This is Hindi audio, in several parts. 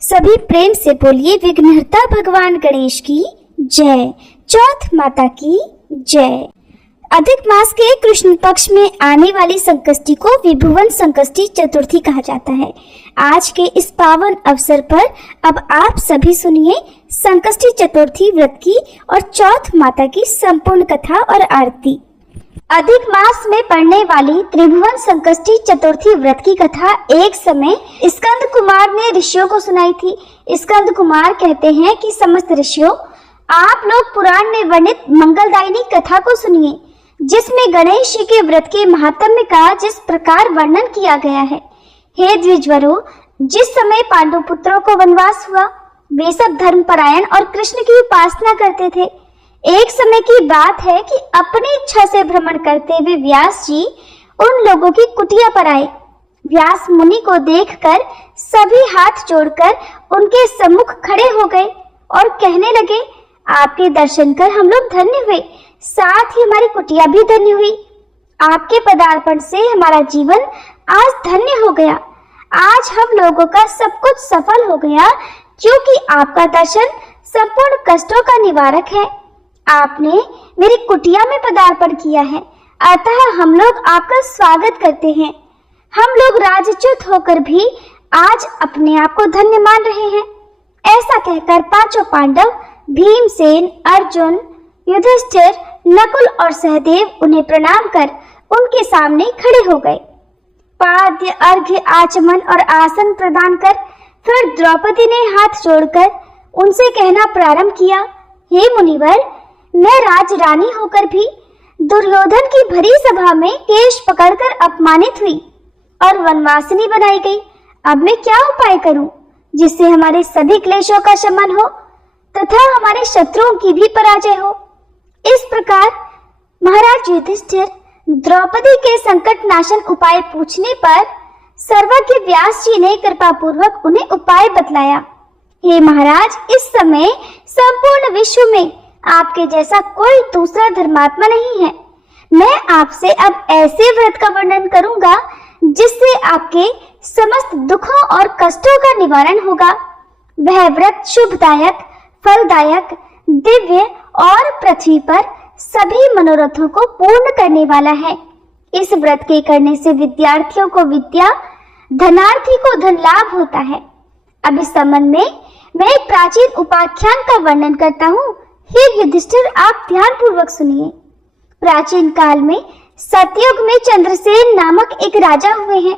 सभी प्रेम से बोलिए विघ्नहर्ता भगवान गणेश की जय। चौथ माता की जय। अधिक मास के कृष्ण पक्ष में आने वाली संकष्टी को विभुवन संकष्टी चतुर्थी कहा जाता है। आज के इस पावन अवसर पर अब आप सभी सुनिए संकष्टी चतुर्थी व्रत की और चौथ माता की संपूर्ण कथा और आरती। अधिक मास में पड़ने वाली त्रिभुवन संकष्टी चतुर्थी व्रत की कथा एक समय स्कंद कुमार ने ऋषियों को सुनाई थी। स्कंद कुमार कहते हैं कि समस्त ऋषियों, आप लोग पुराण में वर्णित मंगलदायिनी कथा को सुनिए, जिसमें गणेश जी के व्रत के महात्म्य का जिस प्रकार वर्णन किया गया है। हे द्विजवरों, जिस समय पांडु पुत्रों को वनवास हुआ, वे सब धर्मपरायण और कृष्ण की उपासना करते थे। एक समय की बात है कि अपनी इच्छा से भ्रमण करते हुए व्यास जी उन लोगों की कुटिया पर आए। व्यास मुनि को देखकर सभी हाथ जोड़कर उनके सम्मुख खड़े हो गए और कहने लगे, आपके दर्शन कर हम लोग धन्य हुए, साथ ही हमारी कुटिया भी धन्य हुई। आपके पदार्पण से हमारा जीवन आज धन्य हो गया। आज हम लोगों का सब कुछ सफल हो गया, क्योंकि आपका दर्शन संपूर्ण कष्टों का निवारक है। आपने मेरी कुटिया में पदार्पण किया है, अतः हम लोग आपका स्वागत करते हैं। हम लोग राजच्युत होकर भी आज अपने आप को धन्य मान रहे हैं। ऐसा कहकर पांचों पांडव भीमसेन, अर्जुन, युधिष्ठिर, नकुल और सहदेव उन्हें प्रणाम कर उनके सामने खड़े हो गए। पाद्य, अर्घ्य, आचमन और आसन प्रदान कर फिर द्रौपदी ने हाथ जोड़कर उनसे कहना प्रारंभ किया, हे मुनिवर, मैं राजरानी होकर भी दुर्योधन की भरी सभा में केश पकड़कर अपमानित हुई और वनवासिनी बनाई गई। अब मैं क्या उपाय करूं जिससे हमारे सभी क्लेशों का शमन हो तथा हमारे शत्रुओं की भी पराजय हो। इस प्रकार महाराज युधिष्ठिर द्रौपदी के संकट नाशन उपाय पूछने पर सर्वज्ञ व्यास जी ने कृपा पूर्वक उन्हें उपाय बतलाया। हे महाराज, इस समय संपूर्ण विश्व में आपके जैसा कोई दूसरा धर्मात्मा नहीं है। मैं आपसे अब ऐसे व्रत का वर्णन करूंगा जिससे आपके समस्त दुखों और कष्टों का निवारण होगा। वह व्रत शुभदायक, फलदायक, दिव्य और पृथ्वी पर सभी मनोरथों को पूर्ण करने वाला है। इस व्रत के करने से विद्यार्थियों को विद्या, धनार्थी को धन लाभ होता है। अब इस संबंध में मैं एक प्राचीन उपाख्यान का वर्णन करता हूँ। हे युधिष्ठिर, आप ध्यान पूर्वक सुनिए। प्राचीन काल में सतयुग में चंद्रसेन नामक एक राजा हुए हैं।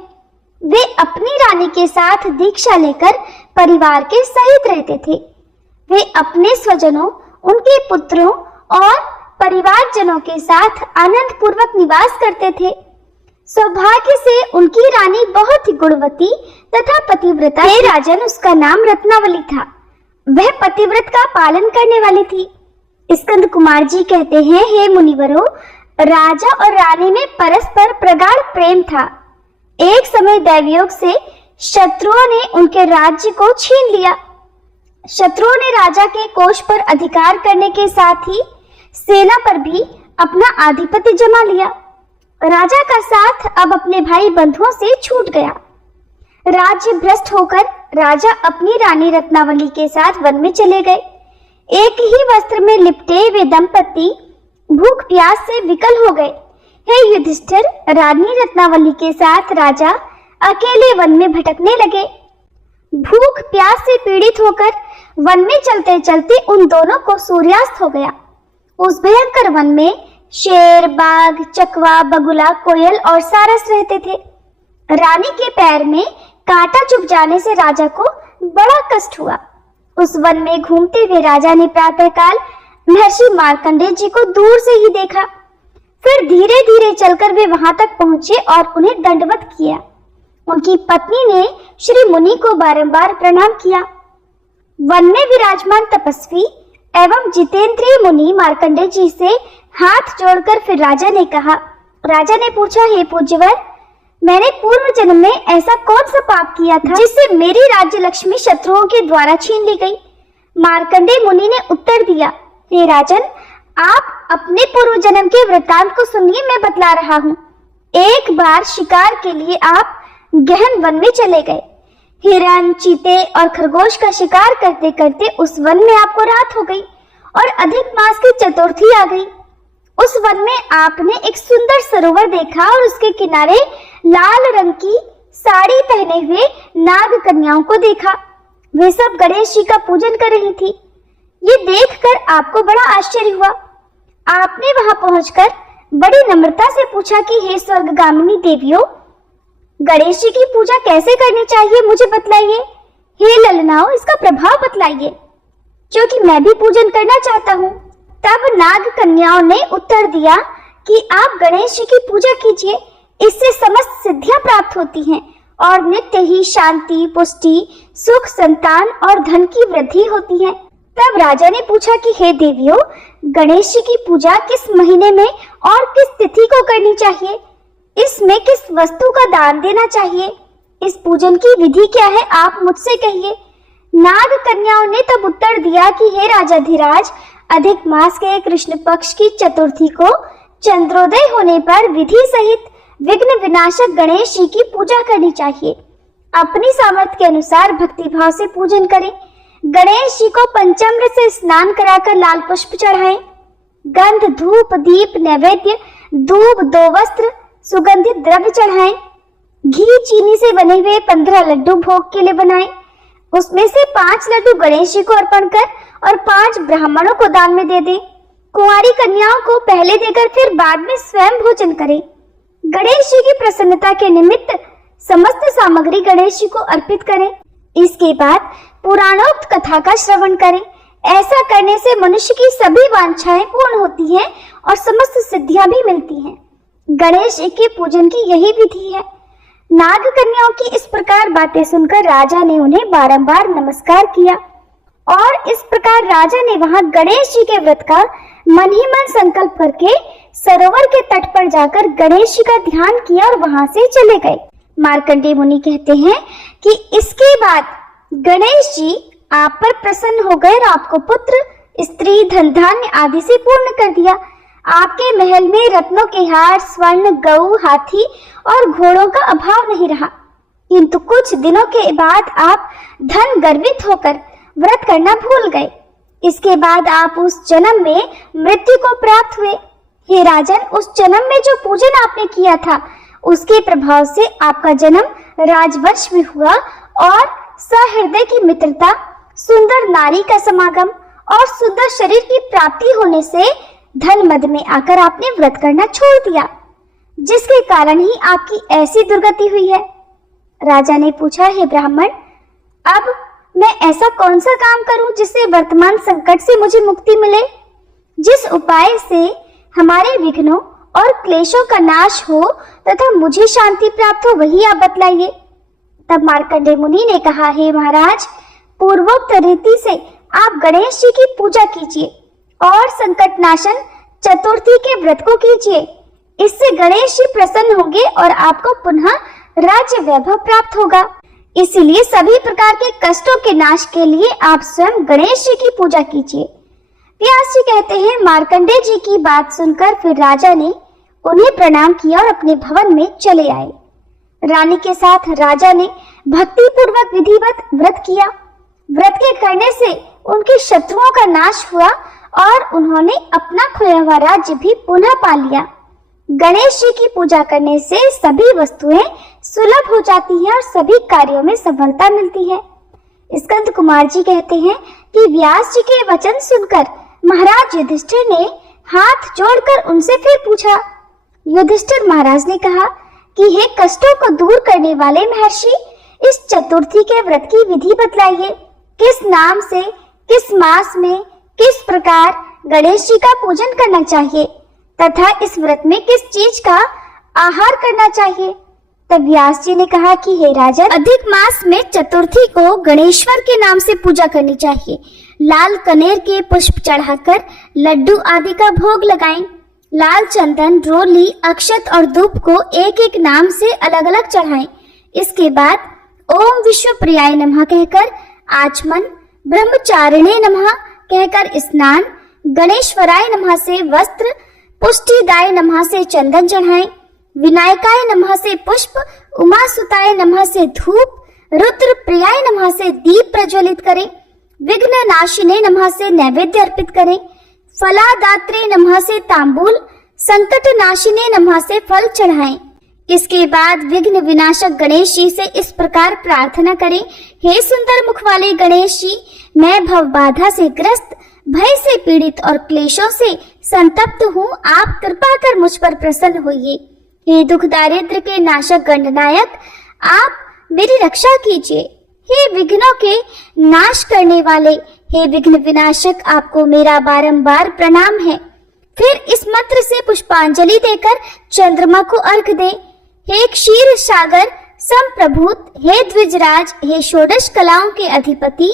वे अपनी रानी के साथ दीक्षा लेकर परिवार के सहित रहते थे। वे अपने स्वजनों, उनके पुत्रों और परिवारजनों के साथ आनंद पूर्वक निवास करते थे। सौभाग्य से उनकी रानी बहुत ही गुणवती तथा पतिव्रता। हे राजन, उसका नाम रत्नावली था। वह पतिव्रत का पालन करने वाली थी। स्कंद कुमार जी कहते हैं, हे मुनिवरों, राजा और रानी में परस्पर प्रगाढ़ प्रेम था। एक समय दैवयोग से शत्रुओं ने उनके राज्य को छीन लिया। शत्रुओं ने राजा के कोष पर अधिकार करने के साथ ही सेना पर भी अपना आधिपत्य जमा लिया। राजा का साथ अब अपने भाई बंधुओं से छूट गया। राज्य भ्रष्ट होकर राजा अपनी रानी रत्नावली के साथ वन में चले गए। एक ही वस्त्र में लिपटे वे दंपति भूख प्यास से विकल हो गए। हे युधिष्ठिर, रानी रत्नावली के साथ राजा अकेले वन में भटकने लगे। भूख प्यास से पीड़ित होकर वन में चलते चलते उन दोनों को सूर्यास्त हो गया। उस भयंकर वन में शेर, बाघ, चकवा, बगुला, कोयल और सारस रहते थे। रानी के पैर में कांटा चुभ जाने से राजा को बड़ा कष्ट हुआ। उस वन में घूमते हुए राजा ने प्रातःकाल महर्षि मार्कंडेय जी को दूर से ही देखा। फिर धीरे धीरे चलकर वे वहां तक पहुंचे और उन्हें दंडवत किया। उनकी पत्नी ने श्री मुनि को बारंबार प्रणाम किया। वन में विराजमान तपस्वी एवं जितेंद्रिय मुनि मार्कंडेय जी से हाथ जोड़कर फिर राजा ने कहा। राजा ने पूछा, हे पूज्यवर, मैंने पूर्व जन्म में ऐसा कौन सा पाप किया था जिससे मेरी राज्य लक्ष्मी शत्रुओं के द्वारा छीन ली गई? मार्कंडेय मुनि ने उत्तर दिया, हे राजन, आप अपने पूर्व जन्म के वृतांत को सुनिए, मैं बतला रहा हूँ। एक बार शिकार के लिए आप गहन वन में चले गए। हिरण, चीते और खरगोश का शिकार करते करते उस वन में आपको रात हो गई और अधिक मास की चतुर्थी आ गई। उस वन में आपने एक सुंदर सरोवर देखा और उसके किनारे लाल रंग की साड़ी पहने हुए नाग कन्याओं को देखा। वे सब गणेश जी का पूजन कर रही थी। ये देखकर आपको बड़ा आश्चर्य हुआ। आपने वहां पहुंचकर बड़ी नम्रता से पूछा कि हे स्वर्गगामिनी देवियों, गणेश जी की पूजा कैसे करनी चाहिए, मुझे बतलाइए। हे ललनाओं, इसका प्रभाव बतलाइए, क्योंकि मैं भी पूजन करना चाहता हूँ। तब नाग कन्याओं ने उत्तर दिया कि आप गणेश जी की पूजा कीजिए, इससे समस्त सिद्धियां प्राप्त होती हैं और नित्य ही शांति, पुष्टि, सुख, संतान और धन की वृद्धि होती है। तब राजा ने पूछा कि हे देवियों, गणेश जी की पूजा किस महीने में और किस तिथि को करनी चाहिए, इसमें किस वस्तु का दान देना चाहिए, इस पूजन की विधि क्या है, आप मुझसे कहिए। नाग कन्याओं ने तब उत्तर दिया कि हे राजाधिराज, अधिक मास के कृष्ण पक्ष की चतुर्थी को चंद्रोदय होने पर विधि सहित विघ्न विनाशक गणेश जी की पूजा करनी चाहिए। अपनी सामर्थ्य के अनुसार भक्ति भाव से पूजन करें। गणेश जी को पंचामृत से स्नान कराकर लाल पुष्प चढ़ाएं। गंध, धूप, दीप, नैवेद्य, दूब, 2 वस्त्र, सुगंधित द्रव्य चढ़ाएं। घी, चीनी से बने हुए 15 लड्डू भोग के लिए बनाएं। उसमें से 5 लड्डू गणेश जी को अर्पण कर और 5 ब्राह्मणों को दान में दे दें। कुंवारी कन्याओं को पहले देकर फिर बाद में स्वयं भोजन करें। गणेश जी की प्रसन्नता के निमित्त समस्त सामग्री गणेश जी को अर्पित करें। इसके बाद पुराणोक्त कथा का श्रवण करें। ऐसा करने से मनुष्य की सभी वांछाएं पूर्ण होती हैं और समस्त सिद्धियां भी मिलती हैं। गणेश जी के पूजन की यही विधि है। नाग कन्याओं की इस प्रकार बातें सुनकर राजा ने उन्हें बारंबार नमस्कार किया और इस प्रकार राजा ने वहां गणेश जी के व्रत का मन ही मन संकल्प करके सरोवर के तट पर जाकर गणेश जी का ध्यान किया और वहां से चले गए। मार्कंडेय मुनि कहते हैं कि इसके बाद गणेश जी आप पर प्रसन्न हो गए और आपको पुत्र, स्त्री, धन धान्य आदि से पूर्ण कर दिया। आपके महल में रत्नों के हार, स्वर्ण, गऊ, हाथी और घोड़ों का अभाव नहीं रहा। किंतु कुछ दिनों के बाद आप धन गर्वित होकर व्रत करना भूल गए। इसके बाद आप उस जन्म में मृत्यु को प्राप्त हुए। हे राजन, उस जन्म में जो पूजन आपने किया था उसके प्रभाव से आपका जन्म राजवंश में हुआ और सहृदय की मित्रता, सुंदर नारी का समागम और सुंदर शरीर की प्राप्ति होने से धन मद में आकर आपने व्रत करना छोड़ दिया, जिसके कारण ही आपकी ऐसी दुर्गति हुई है। राजा ने पूछा, हे ब्राह्मण, अब मैं ऐसा कौन सा काम करूं जिससे वर्तमान संकट से मुझे मुक्ति मिले, जिस उपाय से हमारे विघ्नों और क्लेशों का नाश हो तथा मुझे शांति प्राप्त हो, वही आप बतलाइए। तब मार्कंडेय मुनि ने कहा, हे महाराज, पूर्वोक्त रीति से आप गणेश जी की पूजा कीजिए और संकट नाशन चतुर्थी के व्रत को कीजिए। इससे गणेश जी प्रसन्न होंगे और आपको पुनः राज्य वैभव प्राप्त होगा। इसीलिए सभी प्रकार के कष्टों के नाश के लिए आप स्वयं गणेश जी की पूजा कीजिए। व्यास जी कहते हैं, मार्कंडेय जी की बात सुनकर फिर राजा ने उन्हें प्रणाम किया और अपने भवन में चले आए। रानी के साथ राजा ने भक्ति पूर्वक विधिवत व्रत किया। व्रत के करने से उनके शत्रुओं का नाश हुआ और उन्होंने अपना खोया हुआ राज्य भी पुनः पा लिया। गणेश जी की पूजा करने से सभी वस्तुएं सुलभ हो जाती हैं और सभी कार्यों में सफलता मिलती है। स्कंद कुमार जी कहते हैं कि व्यास जी के वचन सुनकर महाराज युधिष्ठिर ने हाथ जोड़कर उनसे फिर पूछा। युधिष्ठिर महाराज ने कहा कि हे कष्टों को दूर करने वाले महर्षि, इस चतुर्थी के व्रत की विधि बतलाइए। किस नाम से, किस मास में, किस प्रकार गणेश जी का पूजन करना चाहिए तथा इस व्रत में किस चीज का आहार करना चाहिए। तब व्यास जी ने कहा कि हे राजन, अधिक मास में चतुर्थी को गणेश्वर के नाम से पूजा करनी चाहिए। लाल कनेर के पुष्प चढ़ाकर लड्डू आदि का भोग लगाएं। लाल चंदन, रोली, अक्षत और धूप को एक एक नाम से अलग अलग चढ़ाएं। इसके बाद ओम विश्व प्रियाय नमः कहकर आचमन, ब्रह्मचारिणे नमः कहकर स्नान, गणेश्वराय नमः से वस्त्र, पुष्टिदाय नमः से चंदन चढ़ाएं, विनायकाय नमः से पुष्प, उमासुताय नमः से धूप, रुद्र प्रियाय नमः से दीप प्रज्वलित करें, विघ्न नाशिने नमः से नैवेद्य अर्पित करें, फलादात्रे नमः से तांबूल, संकट नाशिने नमः से फल चढ़ाएं। इसके बाद विघ्न विनाशक गणेश जी से इस प्रकार प्रार्थना करें, हे सुंदर मुख वाले गणेश जी, मैं भव बाधा से ग्रस्त, भय से पीड़ित और क्लेशों से संतप्त हूँ। आप कृपा कर मुझ पर प्रसन्न होइए। हे दुख दारिद्र के नाशक गणनायक, आप मेरी रक्षा कीजिए। हे विघ्नों के नाश करने वाले, हे विघ्न विनाशक, आपको मेरा बारंबार प्रणाम है। फिर इस मंत्र से पुष्पांजलि देकर चंद्रमा को अर्घ दे। हे क्षीर सागर संप्रभूत, हे द्विजराज, हे षोडश कलाओं के अधिपति,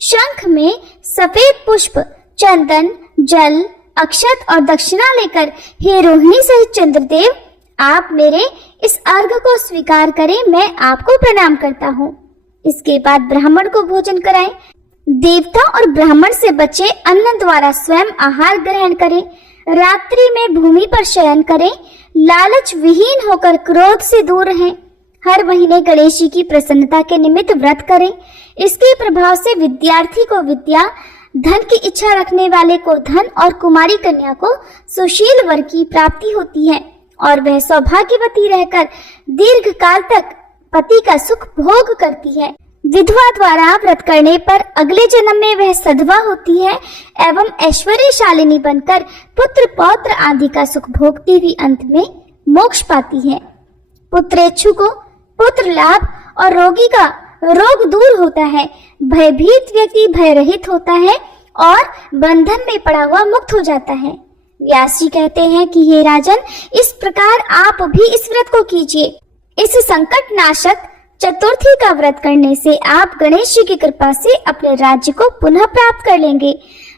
शंख में सफेद पुष्प, चंदन, जल, अक्षत और दक्षिणा लेकर हे रोहिणी सहित चंद्रदेव, आप मेरे इस अर्घ को स्वीकार करें, मैं आपको प्रणाम करता हूँ। इसके बाद ब्राह्मण को भोजन कराएं। देवता और ब्राह्मण से बचे अन्न द्वारा स्वयं आहार ग्रहण करें। रात्रि में भूमि पर शयन करें। लालच विहीन होकर क्रोध से दूर रहें। हर महीने गणेश जी की प्रसन्नता के निमित्त व्रत करें। इसके प्रभाव से विद्यार्थी को विद्या, धन की इच्छा रखने वाले को धन और कुमारी कन्या को सुशील वर की प्राप्ति होती है और वह सौभाग्यवती रहकर दीर्घ काल तक पति का सुख भोग करती है। विधवा द्वारा व्रत करने पर अगले जन्म में वह सधवा होती है एवं ऐश्वर्यशालिनी बनकर पुत्र पौत्र आदि का सुख भोगती हुई अंत में मोक्ष पाती है। पुत्रेच्छु को पुत्र लाभ और रोगी का रोग दूर होता है। भयभीत व्यक्ति भय रहित होता है और बंधन में पड़ा हुआ मुक्त हो जाता है। व्यास जी कहते हैं कि हे राजन, इस प्रकार आप भी इस व्रत को कीजिए। इस संकट नाशक चतुर्थी का व्रत करने से आप गणेश जी की कृपा से अपने राज्य को पुनः प्राप्त कर लेंगे।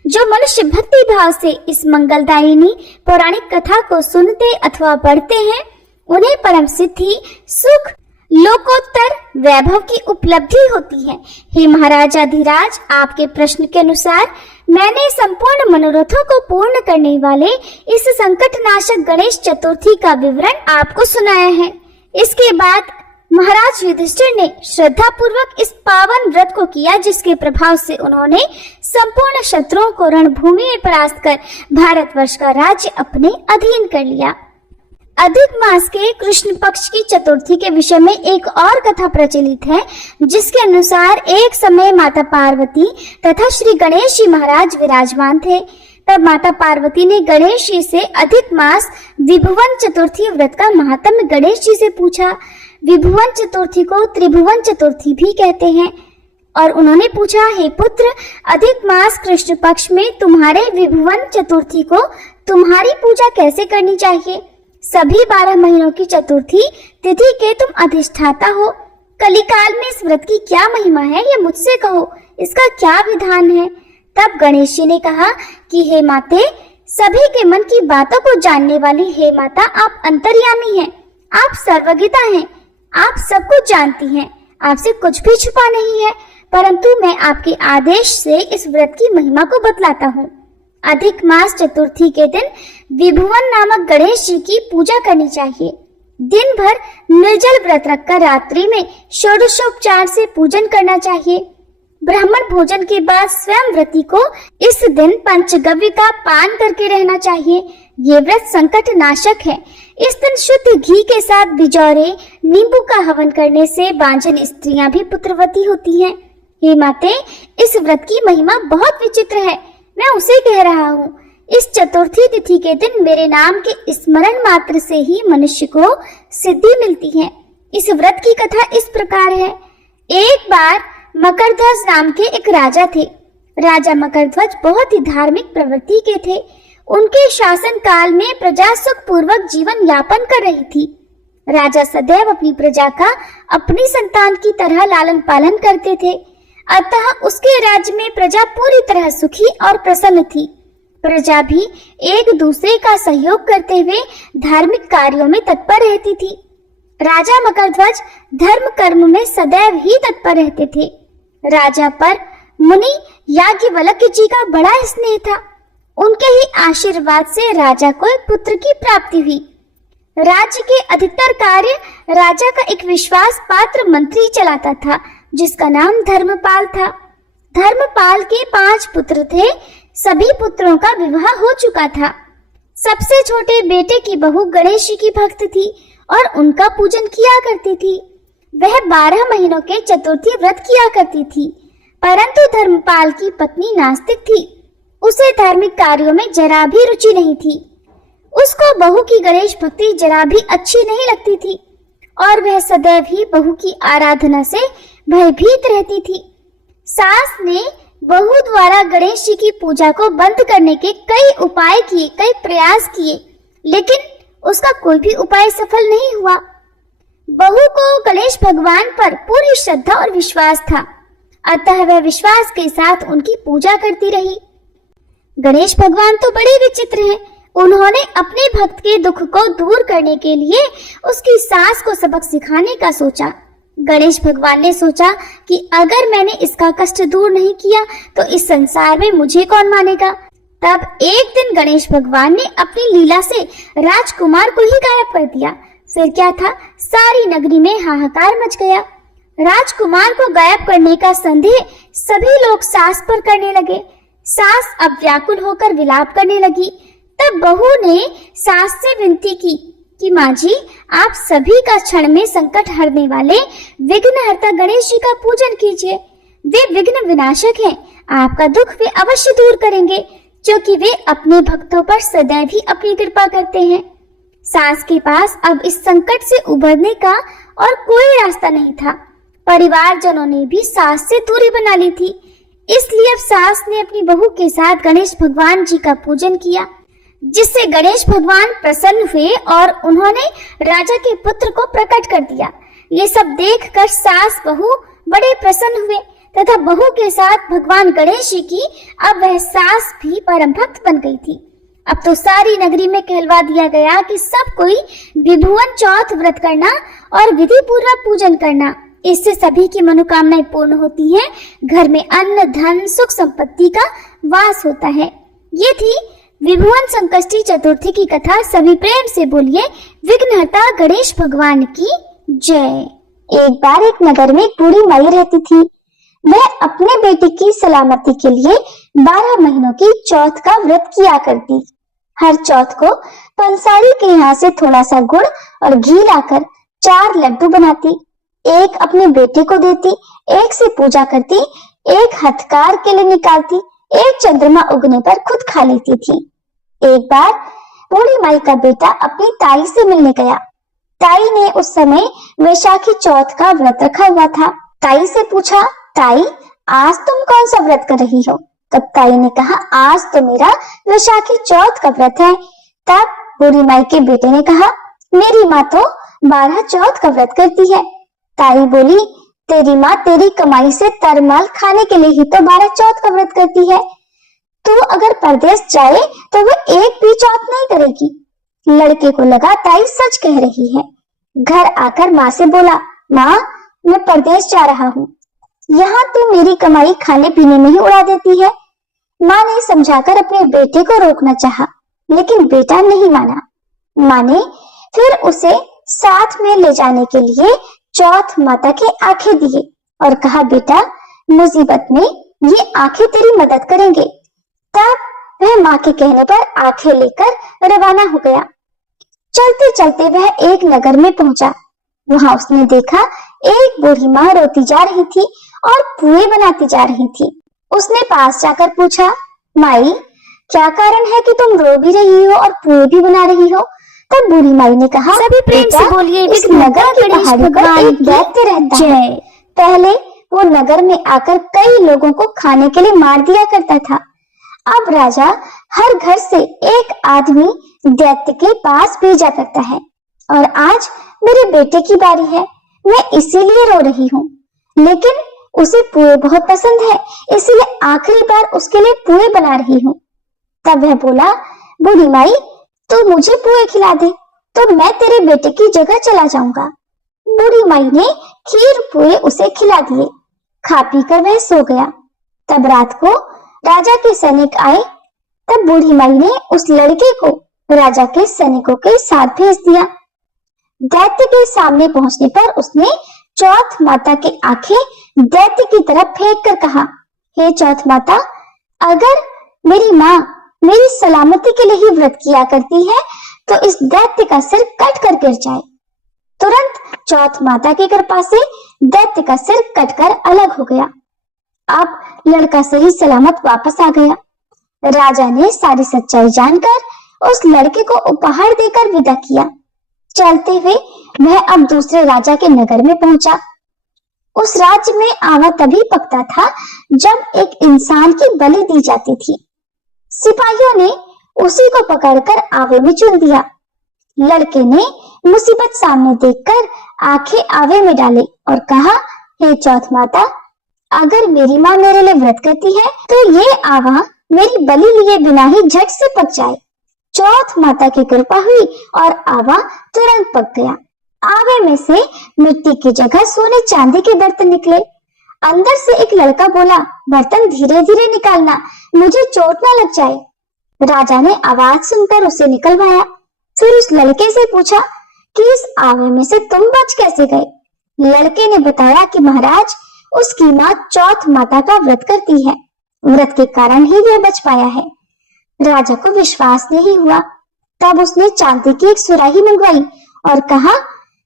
जो मनुष्य भक्ति भाव से इस मंगलदायिनी पौराणिक कथा को सुनते अथवा पढ़ते हैं, उन्हें परम सिद्धि, सुख, लोकोत्तर वैभव की उपलब्धि होती है। हे महाराजाधिराज, आपके प्रश्न के अनुसार मैंने संपूर्ण मनोरथों को पूर्ण करने वाले इस संकट नाशक गणेश चतुर्थी का विवरण आपको सुनाया है। इसके बाद महाराज युधिष्ठिर ने श्रद्धा पूर्वक इस पावन व्रत को किया, जिसके प्रभाव से उन्होंने संपूर्ण शत्रुओं को रणभूमि में परास्त कर भारतवर्ष का राज्य अपने अधीन कर लिया। अधिक मास के कृष्ण पक्ष की चतुर्थी के विषय में एक और कथा प्रचलित है, जिसके अनुसार एक समय माता पार्वती तथा श्री गणेश जी महाराज विराजमान थे। तब माता पार्वती ने गणेश जी से अधिक मास विभुवन चतुर्थी व्रत का महात्म्य गणेश जी से पूछा। विभुवन चतुर्थी को त्रिभुवन चतुर्थी भी कहते हैं। और उन्होंने पूछा, हे पुत्र, अधिक मास कृष्ण पक्ष में तुम्हारे विभुवन चतुर्थी को तुम्हारी पूजा कैसे करनी चाहिए? सभी 12 महीनों की चतुर्थी तिथि के तुम अधिष्ठाता हो। कलिकाल में इस व्रत की क्या महिमा है, ये मुझसे कहो, इसका क्या विधान है? तब गणेश जी ने कहा कि हे माते, सभी के मन की बातों को जानने वाली हे माता, आप अंतर्यामी हैं, आप सर्वज्ञता हैं, आप सब कुछ जानती हैं, आपसे कुछ भी छुपा नहीं है। परंतु मैं आपके आदेश से इस व्रत की महिमा को बतलाता हूँ। अधिक मास चतुर्थी के दिन विभुवन नामक गणेश जी की पूजा करनी चाहिए। दिन भर निर्जल व्रत रखकर रात्रि में षोडशोपचार से पूजन करना चाहिए। ब्राह्मण भोजन के बाद स्वयं व्रती को इस दिन पंचगव्य का पान करके रहना चाहिए। ये व्रत संकट नाशक है। इस दिन शुद्ध घी के साथ बिजौरे, नींबू का हवन करने से बांझन स्त्रियां भी पुत्रवती होती हैं। हे माते, इस व्रत की महिमा बहुत विचित्र है, मैं उसे कह रहा हूँ। इस चतुर्थी तिथि के दिन मेरे नाम के स्मरण मात्र से ही मनुष्य को सिद्धि मिलती है। इस व्रत की कथा इस प्रकार है। एक बार मकरध्वज नाम के एक राजा थे। राजा मकरध्वज बहुत ही धार्मिक प्रवृत्ति के थे। उनके शासन काल में प्रजा सुख पूर्वक जीवन यापन कर रही थी। राजा सदैव अपनी प्रजा का अपनी संतान की तरह लालन पालन करते थे। अतः उसके राज्य में प्रजा पूरी तरह सुखी और प्रसन्न थी। प्रजा भी एक दूसरे का सहयोग करते हुए धार्मिक कार्यों में तत्पर रहती थी। राजा मकरध्वज धर्म कर्म में सदैव ही तत्पर रहते थे। राजा पर मुनि याज्ञवल्क्य जी का बड़ा स्नेह था। उनके ही आशीर्वाद से राजा को एक पुत्र की प्राप्ति हुई। राज्य के अधिकतर कार्य राजा का एक विश्वास पात्र मंत्री चलाता था। जिसका नाम धर्मपाल था। धर्मपाल के 5 पुत्र थे। सभी पुत्रों का विवाह हो चुका था। सबसे छोटे बेटे की बहू गणेश जी की भक्त थी और उनका पूजन किया करती थी। वह 12 महीनों के चतुर्थी व्रत किया करती थी, परंतु धर्मपाल की पत्नी नास्तिक थी। उसे धार्मिक कार्यों में जरा भी रुचि नहीं थी। उसको बहू की गणेश भक्ति जरा भी अच्छी नहीं लगती थी और वह सदैव ही बहू की आराधना से भयभीत रहती थी। सास ने बहू द्वारा गणेश जी की पूजा को बंद करने के कई उपाय किए, कई प्रयास किए, लेकिन उसका कोई भी उपाय सफल नहीं हुआ। बहू को गणेश भगवान पर पूरी श्रद्धा और विश्वास था, अतः वह विश्वास के साथ उनकी पूजा करती रही। गणेश भगवान तो बड़े विचित्र हैं। उन्होंने अपने भक्त के दुख को दूर करने के लिए उसकी सास को सबक सिखाने का सोचा। गणेश भगवान ने सोचा कि अगर मैंने इसका कष्ट दूर नहीं किया तो इस संसार में मुझे कौन मानेगा। तब एक दिन गणेश भगवान ने अपनी लीला से राजकुमार को ही गायब कर दिया। फिर क्या था, सारी नगरी में हाहाकार मच गया। राजकुमार को गायब करने का संदेह सभी लोग सास पर करने लगे। सास अब व्याकुल होकर विलाप करने लगी। तब बहू ने सास से विनती की कि माँ जी, आप सभी का क्षण में संकट हरने वाले विघ्नहर्ता गणेश जी का पूजन कीजिए। वे विघ्न विनाशक हैं। आपका दुख वे अवश्य दूर करेंगे, क्योंकि वे अपने भक्तों पर सदैव ही अपनी कृपा करते हैं। सास के पास अब इस संकट से उबरने का और कोई रास्ता नहीं था। परिवारजनों ने भी सास से दूरी बना ली थी। इसलिए अब सास ने अपनी बहू के साथ गणेश भगवान जी का पूजन किया, जिससे गणेश भगवान प्रसन्न हुए और उन्होंने राजा के पुत्र को प्रकट कर दिया। ये सब देखकर सास बहू बड़े प्रसन्न हुए तथा बहू के साथ भगवान गणेश जी की अब वह सास भी परम भक्त बन गई थी। अब तो सारी नगरी में कहलवा दिया गया कि सब कोई विभुवन चौथ व्रत करना और विधि पूर्वक पूजन करना, इससे सभी की मनोकामनाएं पूर्ण होती हैं। घर में अन्न धन सुख संपत्ति का वास होता है। ये थी विभुवन संकष्टी चतुर्थी की कथा। सभी प्रेम से बोलिए विघ्नहर्ता गणेश भगवान की जय। एक बार एक नगर में एक बूढ़ी माई रहती थी। वह अपने बेटे की सलामती के लिए 12 महीनों की चौथ का व्रत किया करती। हर चौथ को पंसारी के यहाँ से थोड़ा सा गुड़ और घी लाकर 4 लड्डू बनाती, एक अपने बेटे को देती, एक से पूजा करती, एक हथकार के लिए निकालती, एक चंद्रमा उगने पर खुद खा लेती थी। एक बार बूढ़ी माई का बेटा अपनी ताई से मिलने गया। ताई ने उस समय वैशाखी चौथ का व्रत रखा हुआ था। ताई से पूछा, ताई आज तुम कौन सा व्रत कर रही हो? तब ताई ने कहा, आज तो मेरा वैशाखी चौथ का व्रत है। तब बूढ़ी माई के बेटे ने कहा, मेरी माँ तो 12 चौथ का व्रत करती है। ताई बोली, तेरी माँ तेरी कमाई से तरमाल खाने के लिए ही तो 12 चौथ का व्रत करती है। तू अगर परदेश जाए तो वो एक भी चौथ नहीं करेगी। लड़के को लगा ताई सच कह रही है। घर आकर माँ से बोला, माँ मैं परदेश जा रहा हूँ, यहाँ तू मेरी कमाई खाने पीने में ही उड़ा देती है। माँ ने समझाकर अपने बेटे को रोकना चाहा, लेकिन बेटा नहीं माना। माँ ने फिर उसे साथ में ले जाने के लिए चौथ माता के आंखें दिए और कहा, बेटा मुसीबत में ये आंखें तेरी मदद करेंगे। तब वह माँ के कहने पर आंखें लेकर रवाना हो गया। चलते चलते वह एक नगर में पहुंचा। वहां उसने देखा एक बूढ़ी माँ रोती जा रही थी और पुए बनाती जा रही थी। उसने पास जाकर पूछा, माई क्या कारण है कि तुम रो भी रही हो और पुए भी बना रही हो? तब बूढ़ी माई ने कहा, सभी प्रेम से बोलिए इस नगर की पहाड़ी पर एक दैत्य रहता है। पहले वो नगर में आकर कई लोगों को खाने के लिए मार दिया करता था। अब राजा हर घर से एक आदमी दैत्य के पास भेजा करता है और आज मेरे बेटे की बारी है, मैं इसीलिए रो रही हूँ। लेकिन उसे पुए बहुत पसंद है, इसीलिए आखिरी बार उसके लिए पुए बना रही हूँ। तब वह बोला, बूढ़ी माई तू मुझे पुए खिला दे तो मैं तेरे बेटे की जगह चला जाऊंगा। बूढ़ी माई ने खीर पुए उसे खिला दिए। खा पी कर वह सो गया। तब रात को राजा के सैनिक आए। तब बूढ़ी माई ने उस लड़के को राजा के सैनिकों के साथ भेज दिया। दैत्य के सामने पहुंचने पर उसने चौथ माता की आंखें दैत्य की तरफ फेंक कर कहा, हे चौथ माता, अगर मेरी माँ मेरी सलामती के लिए ही व्रत किया करती है तो इस दैत्य का सिर कट कर गिर जाए। तुरंत चौथ माता की कृपा से दैत्य का सिर कटकर अलग हो गया। अब लड़का सही सलामत वापस आ गया। राजा ने सारी सच्चाई जानकर उस लड़के को उपहार देकर विदा किया। चलते हुए वह अब दूसरे राजा के नगर में पहुंचा। उस राज्य में आवा तभी पकता था जब एक इंसान की बलि दी जाती थी। सिपाहियों ने उसी को पकड़कर आवे में चुन दिया। लड़के ने मुसीबत सामने देखकर आंखें आवे में डाली और कहा, हे चौथ माता, अगर मेरी माँ मेरे लिए व्रत करती है तो ये आवा मेरी बलि लिए बिना ही झट से पक जाए। चौथ माता की कृपा हुई और आवा तुरंत पक गया। आवे में से मिट्टी की जगह सोने चांदी के बर्तन निकले। अंदर से एक लड़का बोला, बर्तन धीरे धीरे निकालना, मुझे चोट ना लग जाए। राजा ने आवाज सुनकर उसे निकलवाया। फिर उस लड़के से पूछा कि इस आवे में से तुम बच कैसे गए। लड़के ने बताया कि महाराज, उसकी माँ चौथ माता का व्रत करती है, व्रत के कारण ही वह बच पाया है। राजा को विश्वास नहीं हुआ। तब उसने चांदी की एक सुराही मंगवाई और कहा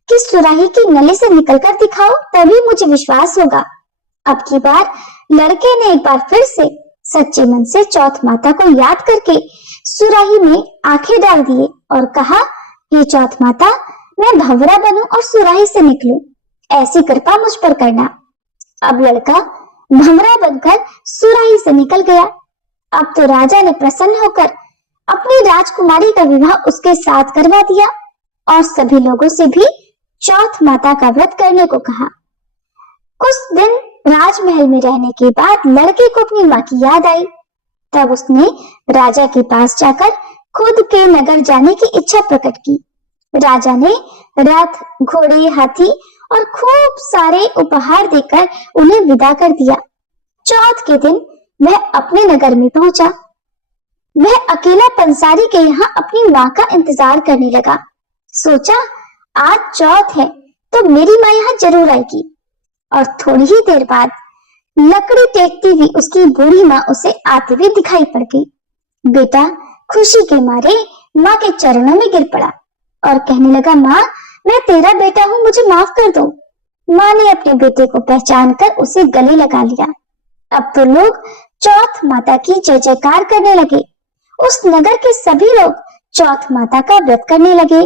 कि सुराही की नली से निकलकर दिखाओ, तभी मुझे विश्वास होगा। अब की बार लड़के ने एक बार फिर से सच्चे मन से चौथ माता को याद करके सुराही में आंखें डाल दिए और कहा, हे चौथ माता, मैं भंवरा बनूं और सुराही से निकलूं, ऐसी कृपा मुझ पर करना। अब लड़का भंवरा बनकर सुराही से निकल गया। अब तो राजा ने प्रसन्न होकर अपनी राजकुमारी का विवाह उसके साथ करवा दिया और सभी लोगों से भी चौथ माता का व्रत करने को कहा। कुछ दिन राजमहल में रहने के बाद लड़के को अपनी माँ की याद आई। तब उसने राजा के पास जाकर खुद के नगर जाने की इच्छा प्रकट की। राजा ने रथ, घोड़े, हाथी और खूब सारे उपहार देकर उन्हें विदा कर दिया। चौथ के दिन वह अपने नगर में पहुंचा। वह अकेला पंसारी के यहाँ अपनी माँ का इंतजार करने लगा। सोचा, आज चौथ है तो मेरी माँ यहाँ जरूर आएगी। और थोड़ी ही देर बाद लकड़ी टेकती हुई उसकी बूढ़ी माँ उसे आते हुए दिखाई पड़ गई। बेटा खुशी के मारे माँ के चरणों में गिर पड़ा और कहने लगा, माँ, मैं तेरा बेटा हूँ, मुझे माफ कर दो। माँ ने अपने बेटे को पहचान कर उसे गले लगा लिया। अब तो लोग चौथ माता की जय जयकार करने लगे। उस नगर के सभी लोग चौथ माता का व्रत करने लगे।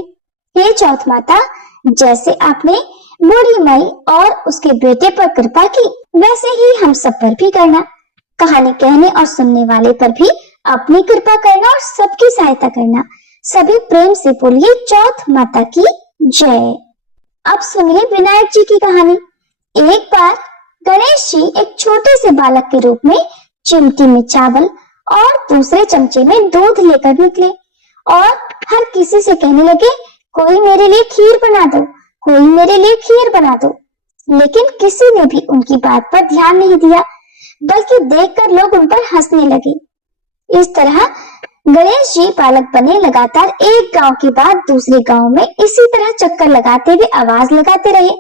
हे चौथ माता, जैसे आपने बूढ़ी माई और उसके बेटे पर कृपा की, वैसे ही हम सब पर भी करना। कहानी कहने और सुनने वाले पर भी अपनी कृपा करना और सबकी सहायता करना। सभी प्रेम से बोलिए चौथ माता की जय। अब सुनिए विनायक जी की कहानी। एक बार गणेश जी एक छोटे से बालक के रूप में चिमटी में चावल और दूसरे चमचे में दूध लेकर निकले और हर किसी से कहने लगे, कोई मेरे लिए खीर बना दो, कोई मेरे लिए खीर बना दो। लेकिन किसी ने भी उनकी बात पर ध्यान नहीं दिया, बल्कि देखकर लोग उन पर हंसने लगे। इस तरह गणेश जी बालक बने लगातार एक गांव के बाद दूसरे गांव में इसी तरह चक्कर लगाते हुए आवाज लगाते रहे,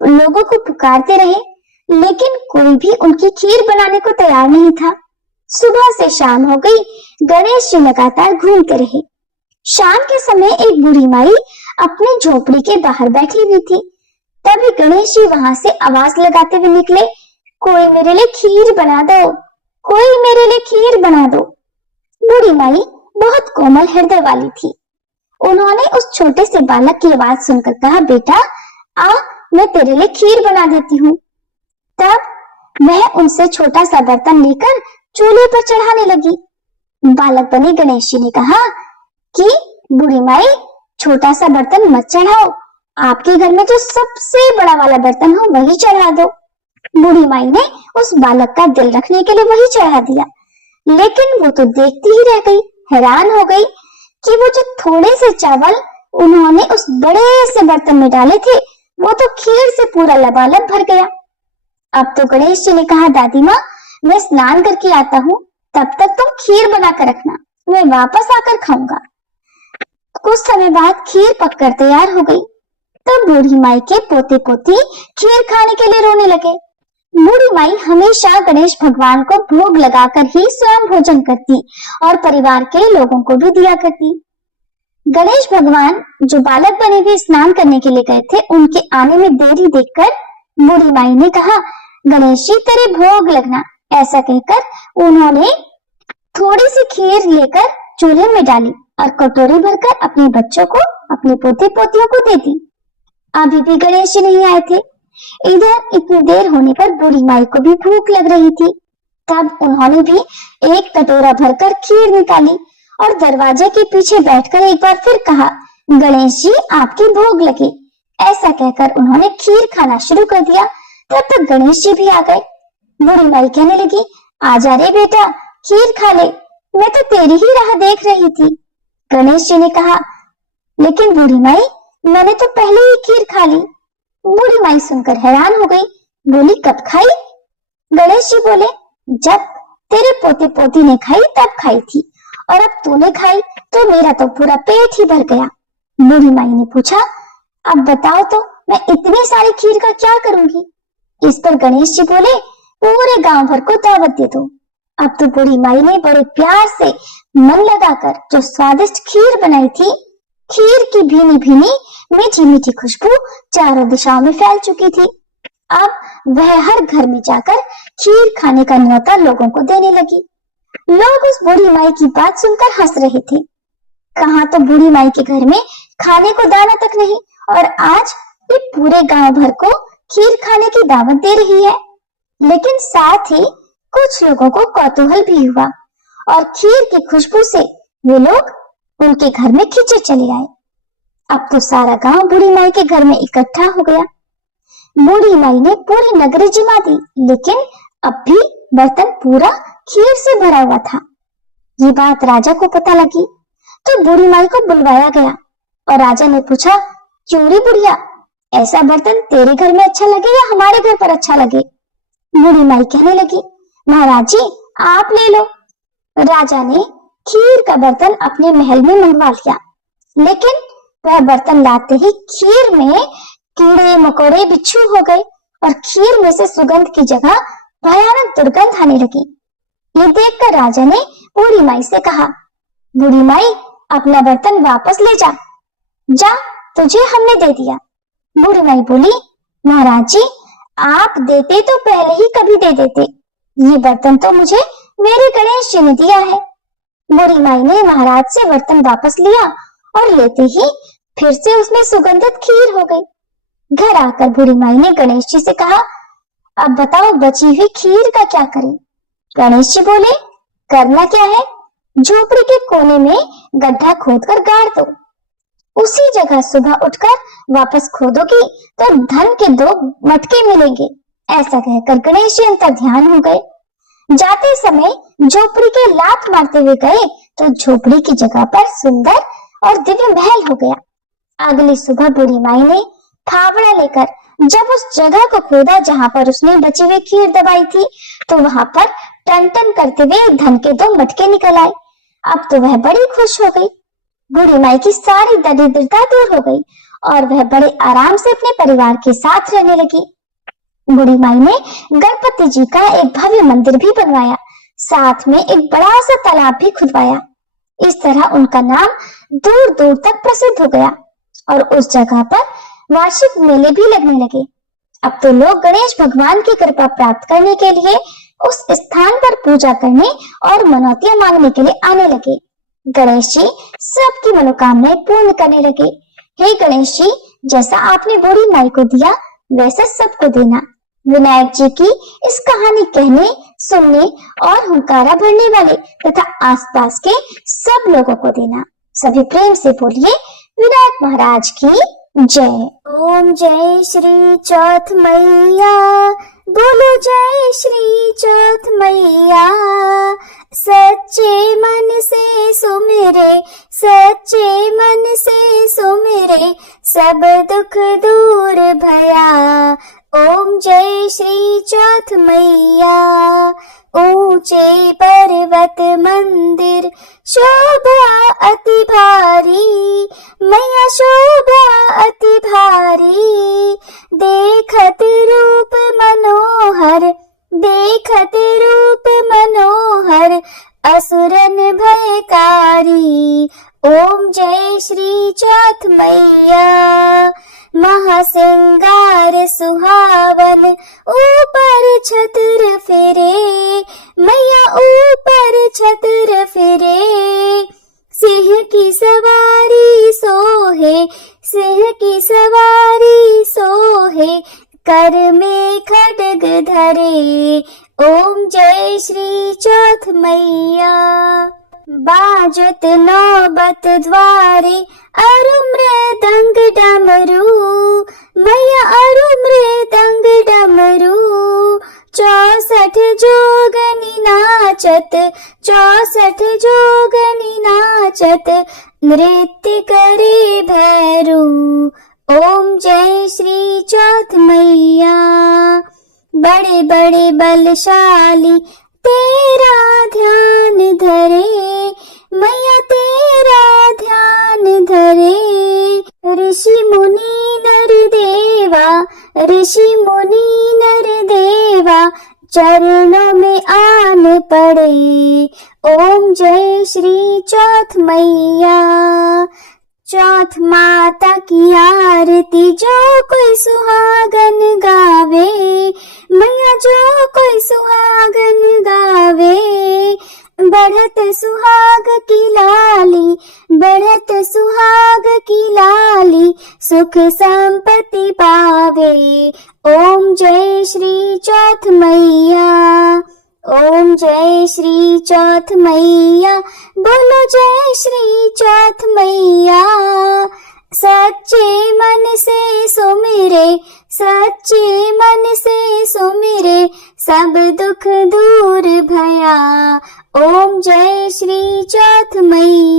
लोगों को पुकारते रहे, लेकिन कोई भी उनकी खीर बनाने को तैयार नहीं था। सुबह से शाम हो गई, गणेश जी लगातार घूमते रहे। शाम के समय एक बूढ़ी माई अपनी झोपड़ी के बाहर बैठी हुई थी। तभी गणेश जी वहां से आवाज लगाते हुए निकले, कोई मेरे लिए खीर बना दो, कोई मेरे लिए खीर बना दो। बूढ़ी माई बहुत कोमल हृदय वाली थी। उन्होंने उस छोटे से बालक की आवाज सुनकर कहा, बेटा आ, मैं तेरे लिए खीर बना देती हूँ। तब वह उनसे छोटा सा बर्तन लेकर चूल्हे पर चढ़ाने लगी। बालक बने गणेश जी ने कहा कि बूढ़ी माई, छोटा सा बर्तन मत चढ़ाओ, आपके घर में जो सबसे बड़ा वाला बर्तन हो वही चढ़ा दो। बूढ़ी माई ने उस बालक का दिल रखने के लिए वही चढ़ा दिया, लेकिन वो तो देखती ही रह गई, हैरान हो गई कि वो जो थोड़े से चावल उन्होंने उस बड़े से बर्तन में डाले थे, वो तो खीर से पूरा लबालब भर गया। अब तो गणेश जी ने कहा, दादी माँ, मैं स्नान करके आता हूँ, तब तक तुम खीर बना कर रखना, मैं वापस आकर खाऊंगा। कुछ समय बाद खीर पककर तैयार हो गई। तब बूढ़ी माई के पोते पोती खीर खाने के लिए रोने लगे। बूढ़ी माई हमेशा गणेश भगवान को भोग लगाकर ही स्वयं भोजन करती और परिवार के लोगों को भी दिया करती। गणेश भगवान जो बालक बने हुए स्नान करने के लिए गए थे, उनके आने में देरी देखकर बूढ़ी माई ने कहा, गणेश जी तेरे भोग लगना। ऐसा कहकर उन्होंने थोड़ी सी खीर लेकर चूल्हे में डाली और कटोरी भरकर अपने बच्चों को, अपने पोते पोतियों को दे दी। अभी भी गणेश जी नहीं आए थे। इधर इतनी देर होने पर बूढ़ी माई को भी भूख लग रही थी। तब उन्होंने भी एक कटोरा भरकर खीर निकाली और दरवाजे के पीछे बैठकर एक बार फिर कहा, गणेश जी आपके भोग लगे। ऐसा कहकर उन्होंने खीर खाना शुरू कर दिया। तब तक गणेश जी भी आ गए। बूढ़ी माई कहने लगी, आजा रे बेटा, खीर खा ले, मैं तो तेरी ही राह देख रही थी। गणेश जी ने कहा, लेकिन बूढ़ी माई मैंने तो पहले ही खीर खा ली। बूढ़ी माई सुनकर हैरान हो गई, बोली कब खाई? गणेश जी बोले, जब तेरे पोते पोती ने खाई तब खाई थी, और अब तूने खाई तो मेरा तो पूरा पेट ही भर गया। बूढ़ी माई ने पूछा, अब बताओ तो मैं इतनी सारी खीर का क्या करूंगी? इस पर गणेश जी बोले, पूरे गांव भर को दावत दे दो। अब तो बूढ़ी माई ने बड़े प्यार से मन लगाकर जो स्वादिष्ट खीर बनाई थी, खीर की भीनी भीनी मीठी मीठी खुशबू चारों दिशाओं में फैल चुकी थी। अब वह हर घर में जाकर खीर खाने का न्योता लोगों को देने लगी। लोग उस बूढ़ी माई की बात सुनकर हंस रहे थे। कहाँ तो बूढ़ी माई के घर में खाने को दाना तक नहीं, और आज ये पूरे गांव भर को खीर खाने की दावत दे रही है। लेकिन साथ ही कुछ लोगों को कौतूहल भी हुआ और खीर की खुशबू से वे लोग उनके घर में खींचे चले आए। अब तो सारा गांव बूढ़ी माई के घर में इकट्ठा हो गया। बूढ़ी माई ने पूरी नगरी जिमा दी, लेकिन अब भी बर्तन पूरा खीर से भरा हुआ था। ये बात राजा को पता लगी तो बूढ़ी माई को बुलवाया गया और राजा ने पूछा, क्यों रे बुढ़िया, ऐसा बर्तन तेरे घर में अच्छा लगे या हमारे घर पर अच्छा लगे? बूढ़ी माई कहने लगी, महाराज जी आप ले लो। राजा ने खीर का बर्तन अपने महल में मंगवा लिया, लेकिन वह बर्तन लाते ही खीर में कीड़े मकोड़े बिच्छू हो गए और खीर में से सुगंध की जगह भयानक दुर्गंध आने लगी। ये देखकर राजा ने बूढ़ी माई से कहा, बूढ़ी माई अपना बर्तन वापस ले जा, जा तुझे हमने दे दिया। बूढ़ी माई बोली, महाराज जी आप देते तो पहले ही कभी दे देते, ये बर्तन तो मुझे मेरे गणेश जी ने दिया है। बूढ़ी माई ने महाराज से बर्तन वापस लिया और लेते ही फिर से उसमें सुगंधित खीर हो गई। घर आकर बूढ़ी माई ने गणेश जी से कहा, अब बताओ बची हुई खीर का क्या करें? गणेश जी बोले, करना क्या है, झोपड़ी के कोने में गड्ढा खोदकर गाड़ दो। उसी जगह सुबह उठकर वापस खोदोगी तो धन के 2 मटके मिलेंगे। ऐसा कहकर गणेश जी अंतर्ध्यान हो गए। जाते समय झोपड़ी के लात मारते हुए गए तो झोपड़ी की जगह पर सुंदर और दिव्य महल हो गया। अगली सुबह बूढ़ी माई ने फावड़ा लेकर जब उस जगह को खोदा जहां पर उसने बची हुई खीर दबाई थी, तो वहां पर टन टन करते हुए धन के 2 मटके निकल आए। अब तो वह बड़ी खुश हो गई। बूढ़ी माई की सारी दरिद्रता दूर हो गई और वह बड़े आराम से अपने परिवार के साथ रहने लगी। बूढ़ी माई ने गणपति जी का एक भव्य मंदिर भी बनवाया, साथ में एक बड़ा सा तालाब भी खुदवाया। इस तरह उनका नाम दूर दूर तक प्रसिद्ध हो गया और उस जगह पर वार्षिक मेले भी लगने लगे। अब तो लोग गणेश भगवान की कृपा प्राप्त करने के लिए उस स्थान पर पूजा करने और मनौतियां मांगने के लिए आने लगे। गणेश जी सबकी मनोकामनाएं पूर्ण करने लगे। हे गणेश जी, जैसा आपने बूढ़ी माई को दिया वैसा सबको देना। विनायक जी की इस कहानी कहने, सुनने और हुंकारा भरने वाले तथा आसपास के सब लोगों को देना। सभी प्रेम से बोलिए, विनायक महाराज की जय। ओम जय श्री चौथ मैया, बोलो जय श्री चौथ मैया। सच्चे मन से सुमिरे, सच्चे मन से सुमिरे, सब दुख दूर भया। ओम जय श्री चौथ मैया, ओम ऊंचे पर्वत मंदिर शोभा अति भारी, मैया शोभा अति भारी। देखत रूप मनोहर, देखत रूप मनोहर, असुरन भयकारी। ओम जय श्री चौथ मैया। महासिंगार सुहावन, ऊपर छत्र फिरे, मैया ऊपर छत्र फिरे। सिंह की सवारी सोहे, सिंह की सवारी सोहे, कर में खड्ग धरे। ओम जय श्री चौथ मैया। बाजत नौबत द्वारे, अरु मृदंग डमरू, मैया अरु मृदंग डमरू। 64 जोगनी नाचत, 64 जोगनी नाचत, नृत्य करे भैरू। ओम जय श्री चौथ मैया। बड़े बड़े बलशाली तेरा ध्यान धरे, मैया तेरा ध्यान धरे। ऋषि मुनि नर देवा, ऋषि मुनि नर देवा, चरणों में आन पड़े। ओम जय श्री चौथ मैया। चौथ माता की आरती जो कोई सुहागन गावे, मैया जो कोई सुहागन गावे। बढ़त सुहाग की लाली, बढ़त सुहाग की लाली, सुख संपत्ति पावे। ओम जय श्री चौथ मैया। ओम जय श्री चौथ मैया। बोलो जय श्री चौथ मैया। सच्चे मन से सुमिरे, सच्चे मन से सुमिरे, सब दुख दूर भया। ओम जय श्री चौथ मैया।